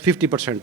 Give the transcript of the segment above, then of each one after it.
50%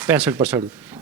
65%,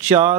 4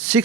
6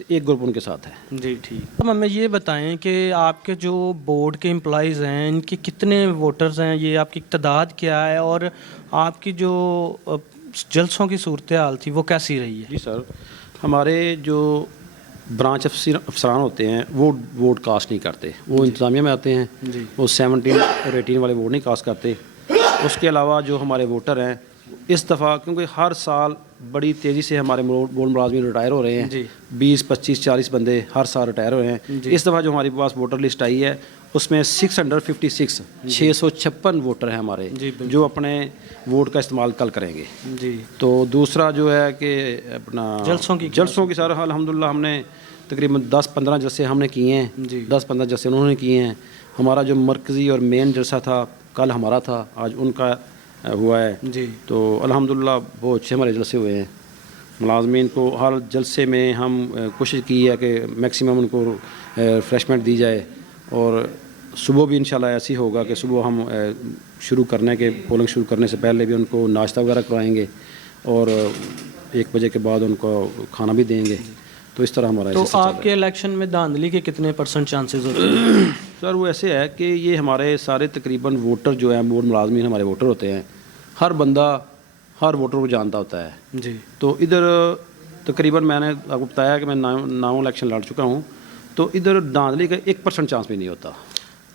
تو ایک گروپ ان کے ساتھ ہے. جی ٹھیک. اب ہمیں یہ بتائیں کہ آپ کے جو بورڈ کے امپلائیز ہیں ان کے کتنے ووٹرز ہیں, یہ آپ کی تعداد کیا ہے, اور آپ کی جو جلسوں کی صورتحال تھی وہ کیسی رہی ہے؟ جی سر, ہمارے جو برانچ افسران ہوتے ہیں وہ ووٹ کاسٹ نہیں کرتے, وہ انتظامیہ میں آتے ہیں, وہ 17 اور 18 والے ووٹ نہیں کاسٹ کرتے. اس کے علاوہ جو ہمارے ووٹر ہیں اس دفعہ, کیونکہ ہر سال بڑی تیزی سے ہمارے بورڈ ملازمین ریٹائر ہو رہے ہیں, 20 25 40 بندے ہر سال ریٹائر ہو رہے ہیں. اس دفعہ جو ہمارے پاس ووٹر لسٹ آئی ہے اس میں 656 ووٹر ہیں ہمارے جو اپنے ووٹ کا استعمال کل کریں گے. تو دوسرا جو ہے کہ اپنا جلسوں کی سر الحمدللہ ہم نے تقریباً 10-15 جلسے ہم نے کیے ہیں, 10-15 جلسے انہوں نے کیے ہیں. ہمارا جو مرکزی اور مین جلسہ تھا کل ہمارا تھا, آج ان کا ہوا ہے. تو الحمدللہ بہت اچھے ہمارے جلسے ہوئے ہیں. ملازمین کو ہر جلسے میں ہم کوشش کی ہے کہ میکسیمم ان کو ریفریشمنٹ دی جائے, اور صبح بھی انشاءاللہ ایسی ہوگا کہ صبح ہم پولنگ شروع کرنے سے پہلے بھی ان کو ناشتہ وغیرہ کرائیں گے, اور 1 بجے کے بعد ان کو کھانا بھی دیں گے. تو اس طرح ہمارا. تو آپ کے الیکشن میں دھاندلی کے کتنے % چانسز ہوتے ہیں؟ سر وہ ایسے ہے کہ یہ ہمارے سارے تقریباً ووٹر جو ہیں, بورڈ ملازمین ہمارے ووٹر ہوتے ہیں, ہر بندہ ہر ووٹر کو جانتا ہوتا ہے. تو ادھر تقریباً میں نے آپ کو بتایا کہ میں 9 الیکشن لڑ چکا ہوں, تو ادھر دھاندلی کا 1% چانس بھی نہیں ہوتا.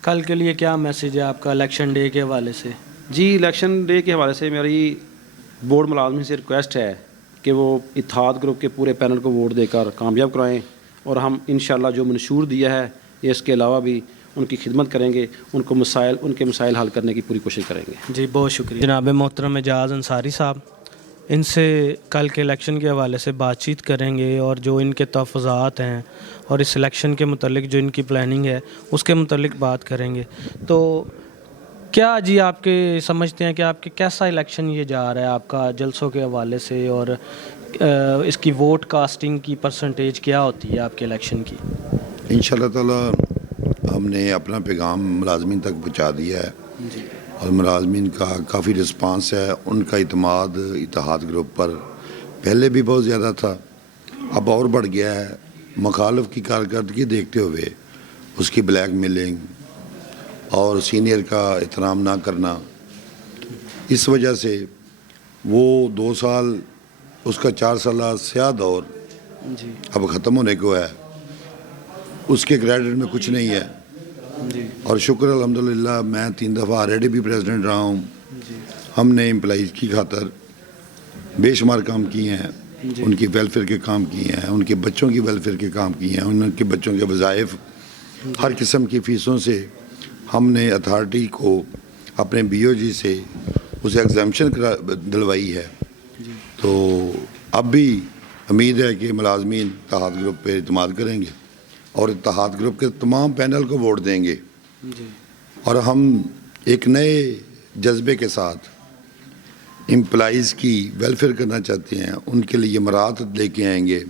کل کے لیے کیا میسیج ہے آپ کا الیکشن ڈے کے حوالے سے؟ جی الیکشن ڈے کے حوالے سے میری بورڈ ملازمین سے ریکویسٹ ہے کہ وہ اتحاد گروپ کے پورے پینل کو ووٹ دے کر کامیاب کرائیں, اور ہم انشاءاللہ جو منشور دیا ہے اس کے علاوہ بھی ان کی خدمت کریں گے, ان کے مسائل حل کرنے کی پوری کوشش کریں گے. جی بہت شکریہ. جناب محترم اعجاز انصاری صاحب, ان سے کل کے الیکشن کے حوالے سے بات چیت کریں گے, اور جو ان کے تحفظات ہیں اور اس الیکشن کے متعلق جو ان کی پلاننگ ہے اس کے متعلق بات کریں گے. تو کیا جی آپ کے سمجھتے ہیں کہ آپ کے کیسا الیکشن یہ جا رہا ہے آپ کا جلسوں کے حوالے سے, اور اس کی ووٹ کاسٹنگ کی پرسنٹیج کیا ہوتی ہے آپ کے الیکشن کی؟ انشاءاللہ تعالی ہم نے اپنا پیغام ملازمین تک پہنچا دیا ہے, اور ملازمین کا کافی رسپانس ہے. ان کا اعتماد اتحاد گروپ پر پہلے بھی بہت زیادہ تھا, اب اور بڑھ گیا ہے. مخالف کی کارکردگی دیکھتے ہوئے اس کی بلیک میلنگ اور سینئر کا احترام نہ کرنا, اس وجہ سے وہ 2 سال اس کا 4 سالہ سیاہ دور اب ختم ہونے کو ہے. اس کے کریڈٹ میں کچھ نہیں ہے, اور شکر الحمدللہ میں 3 دفعہ آلریڈی بھی پریزیڈنٹ رہا ہوں. ہم نے امپلائیز کی خاطر بے شمار کام کیے ہیں, ان کی ویلفیئر کے کام کیے ہیں, ان کے بچوں کی ویلفیئر کے کام کیے ہیں, ان کے بچوں کے وظائف, ہر قسم کی فیسوں سے ہم نے اتھارٹی کو اپنے BOG سے اسے ایگزیمشن دلوائی ہے. تو اب بھی امید ہے کہ ملازمین اتحاد گروپ پہ اعتماد کریں گے اور اتحاد گروپ کے تمام پینل کو ووٹ دیں گے, اور ہم ایک نئے جذبے کے ساتھ امپلائیز کی ویلفیئر کرنا چاہتے ہیں. ان کے لیے مراعات لے کے آئیں گے.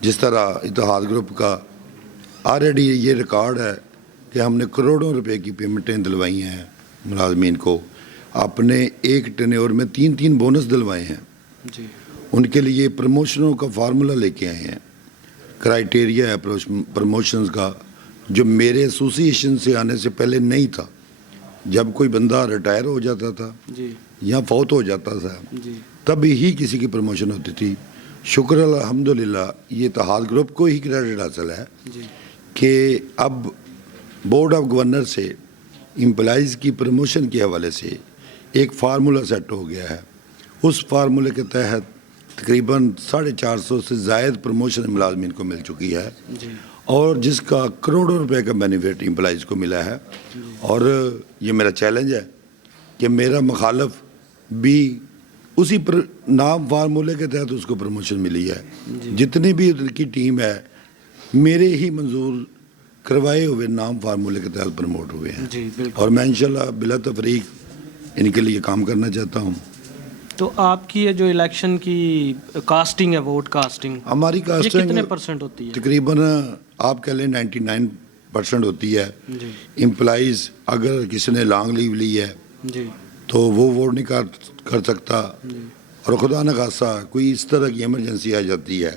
جس طرح اتحاد گروپ کا آلریڈی یہ ریکارڈ ہے کہ ہم نے کروڑوں روپے کی پیمنٹیں دلوائی ہیں ملازمین کو, اپنے ایک ٹینیور میں 3 بونس دلوائے ہیں. ان کے لیے پروموشنوں کا فارمولہ لے کے آئے ہیں, کرائیٹیریا ہے پروموشنز کا, جو میرے ایسوسیشن سے آنے سے پہلے نہیں تھا. جب کوئی بندہ ریٹائر ہو جاتا تھا یا فوت ہو جاتا تھا تب ہی کسی کی پروموشن ہوتی تھی. شکر الحمدللہ یہ اتحاد گروپ کو ہی کریڈٹ حاصل ہے کہ اب بورڈ آف گورنر سے امپلائیز کی پروموشن کے حوالے سے ایک فارمولہ سیٹ ہو گیا ہے. اس فارمولے کے تحت تقریباً 450 سے زائد پروموشن ملازمین کو مل چکی ہے, اور جس کا کروڑوں روپے کا بینیفٹ امپلائیز کو ملا ہے. اور یہ میرا چیلنج ہے کہ میرا مخالف بھی اسی پر نام فارمولے کے تحت اس کو پروموشن ملی ہے. جتنی بھی ان کی ٹیم ہے میرے ہی منظور کروائے ہوئے نام فارمولے کے تحت پروموٹ ہوئے ہیں, اور میں انشاءاللہ بلا تفریق ان کے لیے کام کرنا چاہتا ہوں. تو آپ کی یہ جو الیکشن کی کاسٹنگ ہے, ووٹ کاسٹنگ, ہماری کاسٹنگ کتنے % ہوتی ہے؟ تقریباً آپ کہہ لیں 99% ہوتی ہے. امپلائیز اگر کسی نے لانگ لیو لی ہے تو وہ ووٹ نہیں کر سکتا, اور خدا نخواستہ کوئی اس طرح کی ایمرجنسی آ جاتی ہے,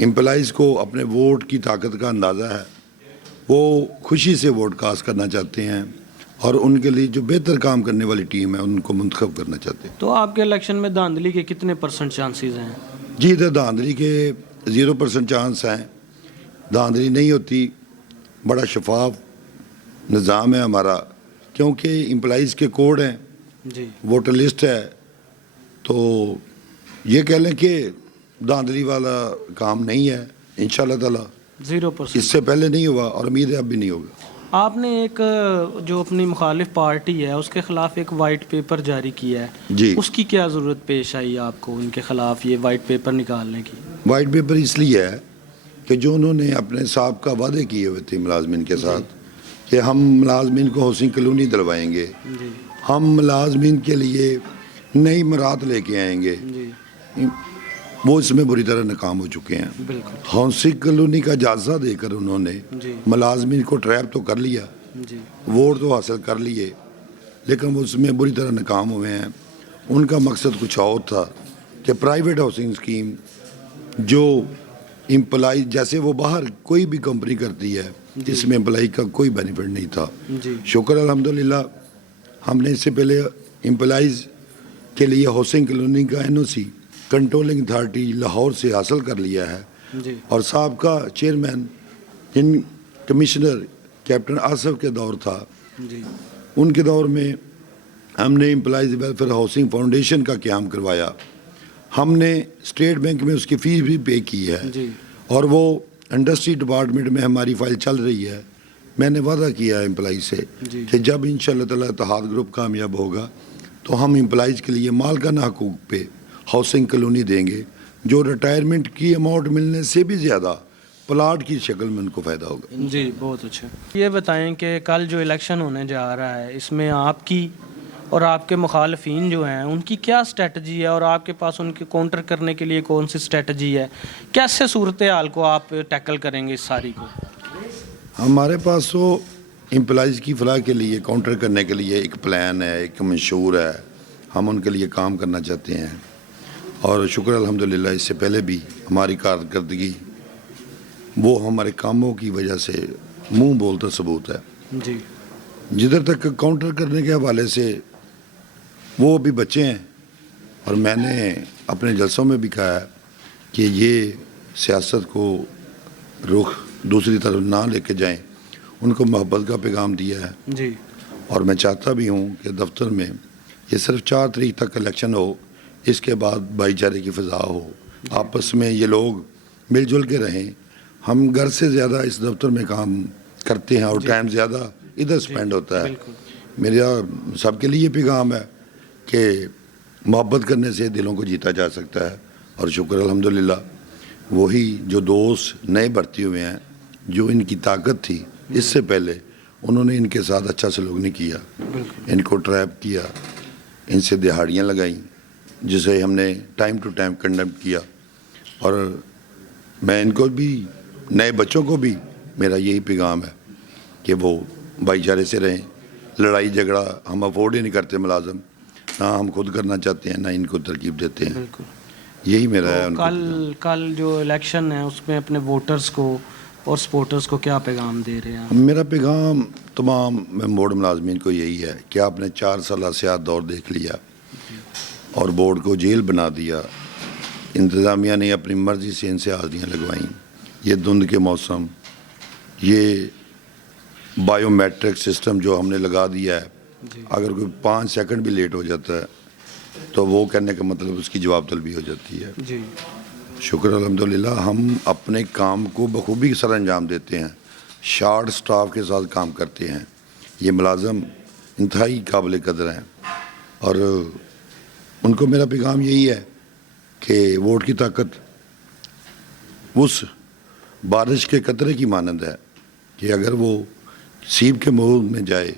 امپلائیز کو اپنے ووٹ کی طاقت کا اندازہ ہے، وہ خوشی سے ووٹ کاسٹ کرنا چاہتے ہیں اور ان کے لیے جو بہتر کام کرنے والی ٹیم ہے ان کو منتخب کرنا چاہتے ہیں۔ تو آپ کے الیکشن میں دھاندلی کے کتنے % چانسز ہیں؟ جی ادھر دھاندلی کے 0% چانس ہیں، دھاندلی نہیں ہوتی، بڑا شفاف نظام ہے ہمارا، کیونکہ امپلائیز کے کوڈ ہیں، جی ووٹر لسٹ ہے، تو یہ کہہ لیں کہ دھاندلی والا کام نہیں ہے انشاءاللہ تعالی۔ 0%۔ اس سے پہلے نہیں ہوا اور امید ہے اب بھی نہیں ہوگا۔ آپ نے ایک جو اپنی مخالف پارٹی ہے اس کے خلاف ایک وائٹ پیپر جاری کیا ہے، جی اس کی کیا ضرورت پیش آئی آپ کو ان کے خلاف یہ وائٹ پیپر نکالنے کی؟ وائٹ پیپر اس لیے ہے کہ جو انہوں نے اپنے سابقہ وعدے کیے ہوئے تھے ملازمین کے ساتھ کہ ہم ملازمین کو ہاؤسنگ کالونی دلوائیں گے، جی ہم ملازمین کے لیے نئی مراد لے کے آئیں گے، جی وہ اس میں بری طرح ناکام ہو چکے ہیں۔ بالکل۔ ہاؤسنگ کالونی کا جائزہ دے کر انہوں نے جی ملازمین کو ٹریپ تو کر لیا، جی ووٹ تو حاصل کر لیے، لیکن وہ اس میں بری طرح ناکام ہوئے ہیں۔ ان کا مقصد کچھ اور تھا کہ پرائیویٹ ہاؤسنگ اسکیم جو امپلائی جیسے وہ باہر کوئی بھی کمپنی کرتی ہے، اس میں امپلائی کا کوئی بینیفٹ نہیں تھا۔ جی شکر الحمدللہ ہم نے اس سے پہلے امپلائیز کے لیے ہاؤسنگ کالونی کا NOC کنٹرولنگ اتھارٹی لاہور سے حاصل کر لیا ہے، جی اور سابقہ چیئرمین ان کمشنر کیپٹن آصف کے دور تھا، جی ان کے دور میں ہم نے امپلائیز ویلفیئر ہاؤسنگ فاؤنڈیشن کا قیام کروایا، ہم نے اسٹیٹ بینک میں اس کی فیس بھی پے کی ہے، جی اور وہ انڈسٹری ڈپارٹمنٹ میں ہماری فائل چل رہی ہے۔ میں نے وعدہ کیا ہے امپلائی سے جی کہ جب انشاءاللہ تعالی اتحاد گروپ کامیاب ہوگا تو ہم امپلائیز کے لیے مالکانہ حقوق پہ ہاؤسنگ کالونی دیں گے، جو ریٹائرمنٹ کی اماؤنٹ ملنے سے بھی زیادہ پلاٹ کی شکل میں ان کو فائدہ ہوگا۔ جی بہت اچھا۔ یہ بتائیں کہ کل جو الیکشن ہونے جا رہا ہے اس میں آپ کی اور آپ کے مخالفین جو ہیں ان کی کیا اسٹریٹجی ہے، اور آپ کے پاس ان کے کاؤنٹر کرنے کے لیے کون سی اسٹریٹجی ہے؟ کیسے صورتحال کو آپ ٹیکل کریں گے اس ساری کو؟ ہمارے پاس تو امپلائیز کی فلاح کے لیے کاؤنٹر کرنے کے لیے ایک پلان ہے، ایک منشور ہے، ہم ان کے لیے کام کرنا چاہتے ہیں، اور شکر الحمدللہ اس سے پہلے بھی ہماری کارکردگی وہ ہمارے کاموں کی وجہ سے منہ بولتا ثبوت ہے۔ جی جدھر تک کاؤنٹر کرنے کے حوالے سے وہ ابھی بچے ہیں، اور میں نے اپنے جلسوں میں بھی کہا ہے کہ یہ سیاست کو رخ دوسری طرف نہ لے کے جائیں، ان کو محبت کا پیغام دیا ہے، جی اور میں چاہتا بھی ہوں کہ دفتر میں یہ صرف 4 تاریخ تک الیکشن ہو، اس کے بعد بھائی چارے کی فضا ہو، آپس میں یہ لوگ مل جل کے رہیں۔ ہم گھر سے زیادہ اس دفتر میں کام کرتے ہیں اور ٹائم زیادہ ادھر سپینڈ ہوتا ہے۔ بالکل۔ میرا سب کے لیے پیغام ہے کہ محبت کرنے سے دلوں کو جیتا جا سکتا ہے، اور شکر الحمدللہ وہی جو دوست نئے بھرتی ہوئے ہیں، جو ان کی طاقت تھی اس سے پہلے، انہوں نے ان کے ساتھ اچھا سلوک نہیں کیا، ان کو ٹریپ کیا، ان سے دہاڑیاں لگائیں، جسے ہم نے ٹائم ٹو ٹائم کنڈم کیا، اور میں ان کو بھی نئے بچوں کو بھی میرا یہی پیغام ہے کہ وہ بھائی چارے سے رہیں۔ لڑائی جھگڑا ہم افورڈ ہی نہیں کرتے ملازم، نہ ہم خود کرنا چاہتے ہیں نہ ان کو ترغیب دیتے ہیں، بالکل۔ یہی میرا ہے۔ کل جو الیکشن ہے اس میں اپنے ووٹرز کو اور سپورٹرز کو کیا پیغام دے رہے ہیں؟ میرا پیغام تمام بورڈ ملازمین کو یہی ہے کہ آپ نے 4 سالہ سیاست دور دیکھ لیا اور بورڈ کو جیل بنا دیا، انتظامیہ نے اپنی مرضی سے ان سے حاضریاں لگوائیں، یہ دھند کے موسم، یہ بائیو میٹرک سسٹم جو ہم نے لگا دیا ہے، اگر کوئی 5 سیکنڈ بھی لیٹ ہو جاتا ہے تو وہ کہنے کا مطلب اس کی جواب طلبی ہو جاتی ہے۔ جی شکر الحمدللہ ہم اپنے کام کو بخوبی سر انجام دیتے ہیں، شارٹ سٹاف کے ساتھ کام کرتے ہیں، یہ ملازم انتہائی قابل قدر ہیں، اور ان کو میرا پیغام یہی ہے کہ ووٹ کی طاقت اس بارش کے قطرے کی مانند ہے کہ اگر وہ سیب کے منہ میں جائے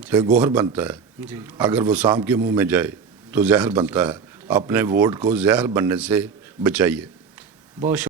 تو یہ گوہر بنتا ہے، جی اگر وہ سانپ کے منہ میں جائے تو زہر بنتا ہے۔ اپنے ووٹ کو زہر بننے سے بچائیے۔ بہت